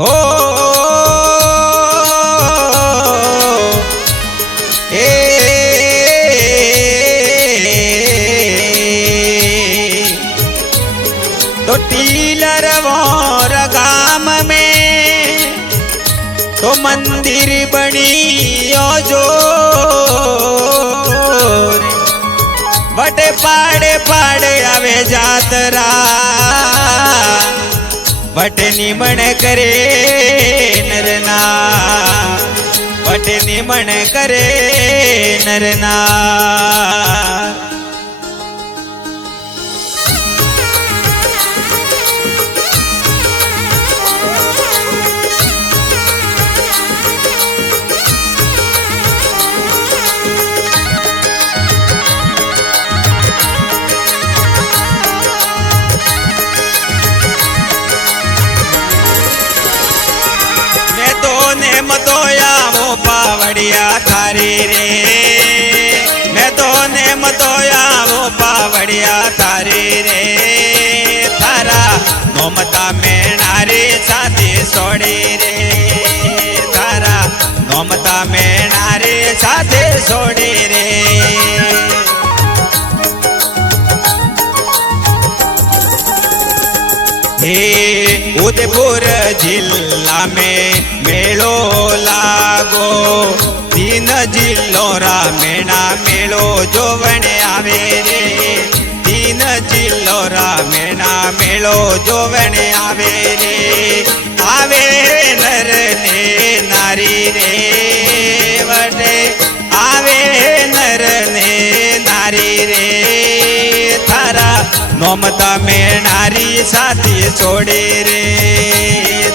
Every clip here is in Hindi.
ओ ए तो टीलर वोर गाम में तो मंदिर बनी जो बटे पाड़े पाड़े आवे जातरा बट निमण करे नरना बट निमण करे नरना मतोया वो पावड़िया थारी रे मैं तो ने मतोया वो पावड़िया थारी रे थारा नोमता में नारी साथी सोड़ी रे थारा नोमता में नारी साथी सोड़ी रे उदयपुर जिला में मेलो लागो तीन जिलों रा मेणा मेलो जोवण आवे रे तीन जिलों रा मेणा मेलो जोवण आवे रे आवे नर ने नारी रे वटे आवे नर ने नारी रे थारा नोमता में नारी साथी छोड़े रे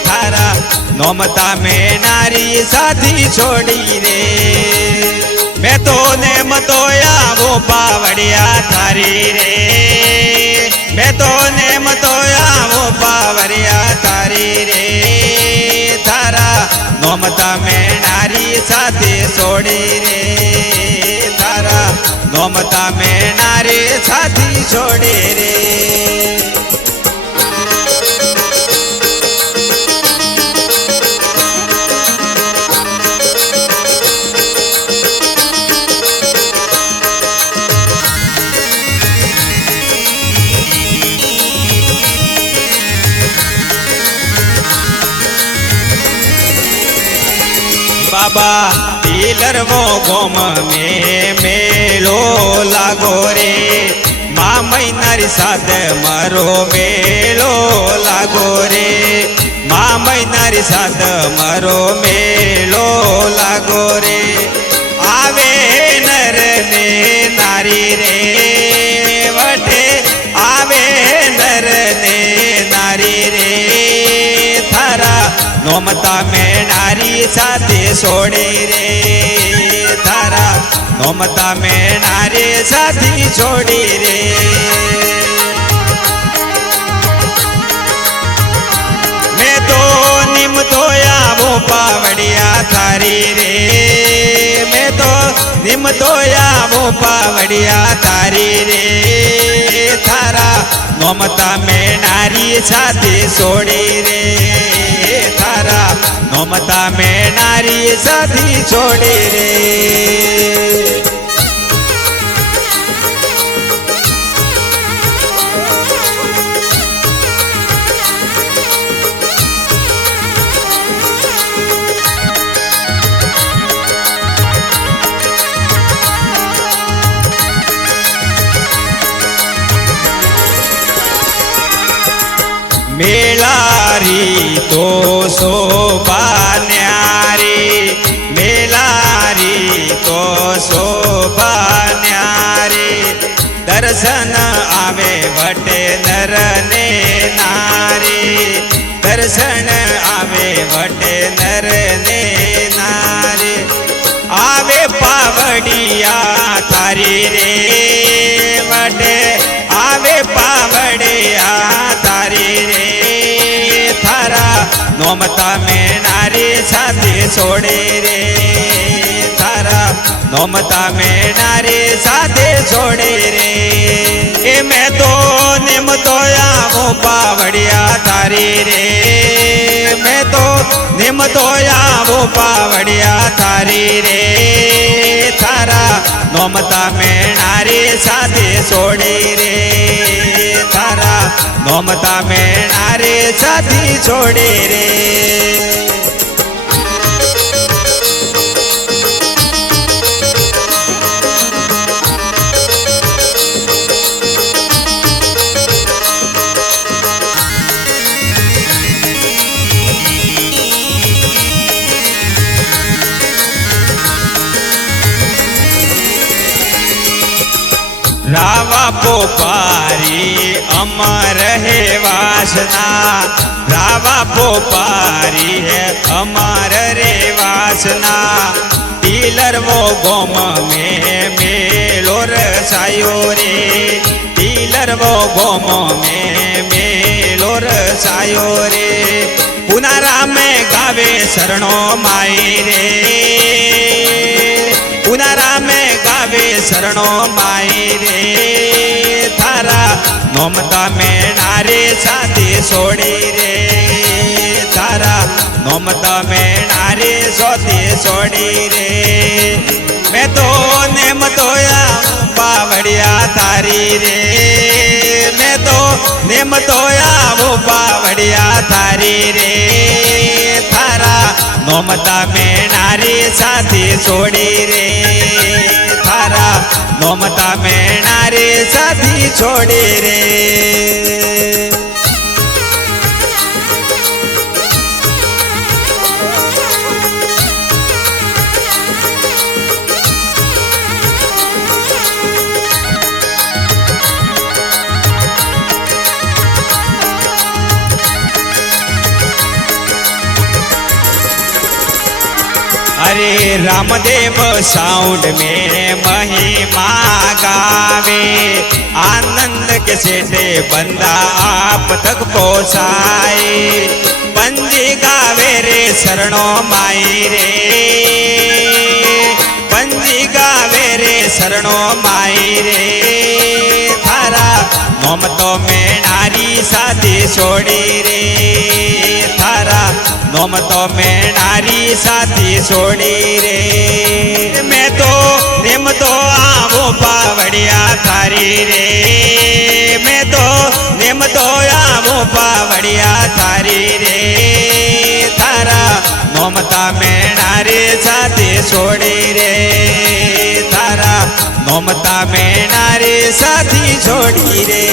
थारा नोमता में नारी साथी छोड़ी रे मैं तो ने मतोया वो पावड़िया थारी रे मैं तो ने मतोया वो पावड़िया थारी रे थारा नोमता में नारी साथी छोड़ी रे थारा नोमता में नारी साथी छोड़ी रे बाबा टीलर वो गोम में मेलो लागो रे माँ मैनारी साथ मारो मेलो लागो रे माँ मैनारी साथ मारो मेलो लागो रे आवे नर ने नारी रे वटे आवे नर ने नारी रे थारा नोमता में नारी साथी छोड़े रे थारा नोमता में नारी साथी छोड़ी रे मैं तो निमतोया वो पावड़िया थारी रे मैं तो निमतोया वो पावड़िया थारी रे थारा नोमता में नारी साथी छोड़ी रे थारा नोमता में नारी साथी छोड़ी रे मेलारी तो शोभा न्यारी मेलारी तो शोभा न्यारी दर्शन आवे वटे नर ने नारी दर्शन आवे वटे नर ने नारी आवे पावड़िया थारी रे वटे आवे पावड़िया थारी रे थारा नोमता में नारी साथी छोड़े रे थारा नोमता में नारी साथी छोड़े रे ए मैं तो निमतोया वो पावड़िया थारी रे मैं तो नेम तो आवो पावड़िया थारी रे थारा नोमता में नारी साथी छोड़ी रे थारा नोमता में नारी साथी छोड़ी रे रावा पोपारी अमर है वासना रावा पोपारी है अमर रे वासना टीलर वो गोम में मेलो रसायो रे टीलर वो गोम में मेलो रसायो रे पुनारा में गावे शरणो माई रे पुनारा में गावे शरणो माई रे थारा नोमता में नारे साथी छोड़ी रे थारा नोमता में नारे साथी छोड़ी रे मैं तो नेम तो पावड़िया थारी रे मैं तो नेम तो वो पावड़िया थारी रे थारा नोमता में नारी साथी छोड़ी रे थारा नोमता में नारी साथी छोड़ी रे अरे रामदेव साउंड में महिमा गावे आनंद के सेठे बंदा आप तक पहुँचाए पंजी गावे रे शरणो माई रे पंजी गावे रे शरणो माई रे थारा नोमतो में नारी साथी छोड़ी रे थारा नोमतो में नारी साथी छोड़ी रे मैं तो नेम तो आवो पावड़िया थारी रे मैं तो नेम तो आवो पावड़िया थारी रे थारा नोमता में नारी साथी छोड़ी रे थारा नोमता में नारी साथी छोड़ी रे